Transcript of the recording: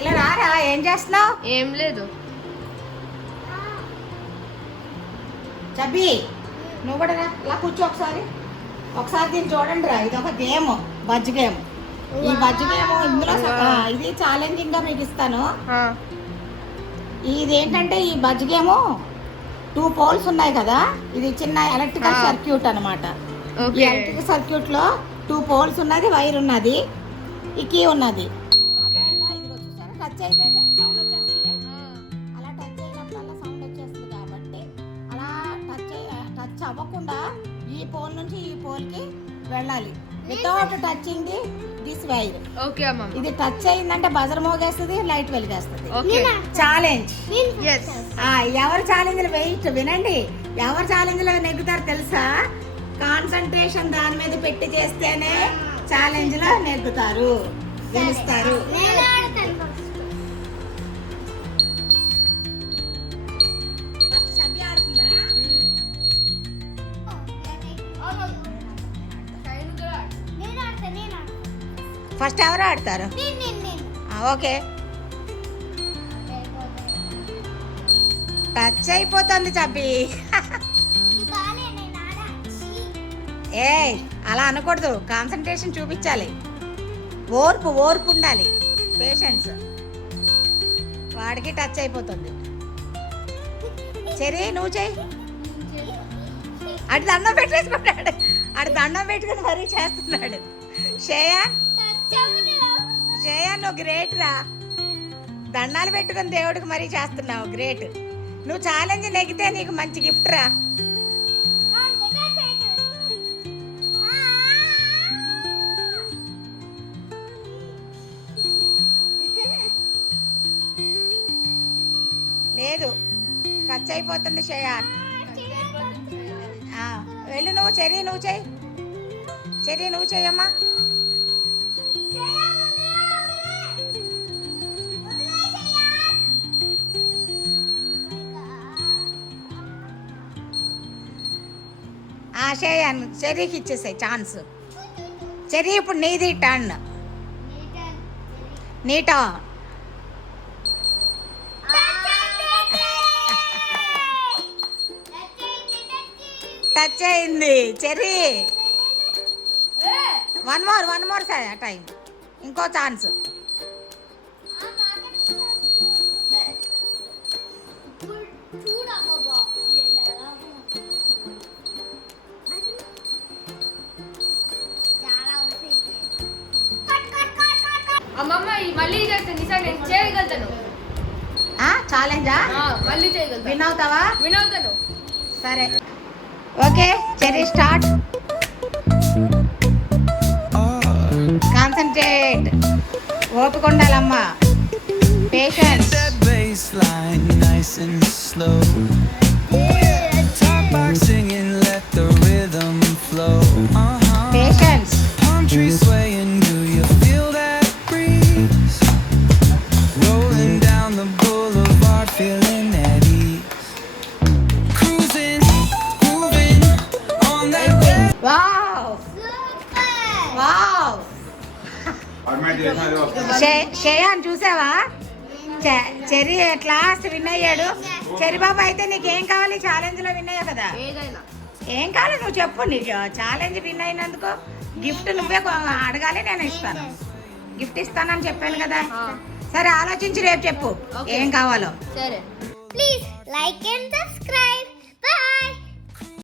ఇలా రారా, ఏం చేస్తున్నావు? ఏం లేదు. చబ్బి నువ్వు కూడా రా, ఇలా కూర్చో ఒకసారి దీన్ని చూడండి రా. ఇది ఒక గేమ్, బజ్ గేమ్. ఈ బజ్ గేమ్ ఇందులో ఇది ఛాలెంజింగ్ గా మీకు ఇస్తాను. ఇది ఏంటంటే ఈ బజ్ గేమ్ 2 పోల్స్ ఉన్నాయి కదా, ఇది చిన్న ఎలక్ట్రికల్ సర్క్యూట్ అనమాట. ఈ ఎలక్ట్రికల్ సర్క్యూట్ లో 2 పోల్స్ ఉన్నది, వైర్ ఉన్నది, ఈ కీ ఉన్నది. టచ్ అయితే సౌండ్ వచ్చేస్తుంది. అలా టచ్ అయినప్పుడు సౌండ్ వచ్చేస్తుంది కాబట్టి అలా టచ్ అవ్వకుండా ఈ పోల్ నుంచి ఈ పోల్ కి వెళ్ళాలి without touching this wire. Okay అమ్మ. ఇది టచ్ అయిందంటే బజర్ మోగేస్తుంది, లైట్ వెలిగేస్తుంది. ఛాలెంజ్. ఎవరు ఛాలెంజ్ వెయిట్ వినండి, ఎవరు ఛాలెంజ్ లో నెగ్గుతారు తెలుసా? కాన్సంట్రేషన్ దాని మీద పెట్టి చేస్తేనే ఛాలెంజ్ లో నెగ్గుతారు, గెలుస్తారు. ఫస్ట్ ఎవరు ఆడతారు? ఓకే. టచ్ అయిపోతుంది చబ్బి. ఏ అలా అనకూడదు, కాన్సన్ట్రేషన్ చూపించాలి, ఓర్పు ఉండాలి, పేషెన్స్. వాడికి టచ్ అయిపోతుంది. సరే నువ్వు చెయ్యి. అటు దండం పెట్టేసుకున్నాడు, అటు దండం పెట్టుకుని మరీ చేస్తున్నాడు. శ్రేయాన్ నువ్వు గ్రేట్ రా, దండాలు పెట్టుకుని దేవుడికి మరీ చేస్తున్నావు, గ్రేట్. నువ్వు ఛాలెంజ్ నెగితే నీకు మంచి గిఫ్ట్ రా. లేదు, టచ్ అయిపోతుంది శ్రేయాన్. వెళ్ళు నువ్వు, నువ్వు చెయ్యి, నువ్వు చెయ్యమ్మా. శ్రేయాన్ చెర్రీకి ఇచ్చేసాయి ఛాన్స్. చెర్రీ ఇప్పుడు నీది టర్న్. నీటా టచ్ అయింది చెర్రీ. వన్ మోర్ టైం, ఇంకో ఛాన్స్. అమ్మమ్మ మళ్ళీ నేను చేయగలుగుతాను. ఛాలెంజా? మళ్ళీ చేయగలుగుతాను. వినవుతాను. సరే ఓకే, చెర్రీ స్టార్ట్. కాన్సంట్రేట్, ఓపిక ఉండాలమ్మా, పేషెన్స్. పేషెన్స్. శ్రేయాన్ చూసావా, చెర్రీ లాస్ట్ విన్ అయ్యాడు. చెర్రీ బాబు అయితే నీకేం కావాలి? ఛాలెంజ్ లో విన్ అయ్యావు కదా, ఏం కావాలి నువ్వు చెప్పు. నీకు ఛాలెంజ్ విన్ అయినందుకు గిఫ్ట్ నువ్వే అడగాలి, నేను ఇస్తాను. గిఫ్ట్ ఇస్తానని చెప్పాను కదా. సరే ఆలోచించి రేపు చెప్పు ఏం కావాలో. Please like and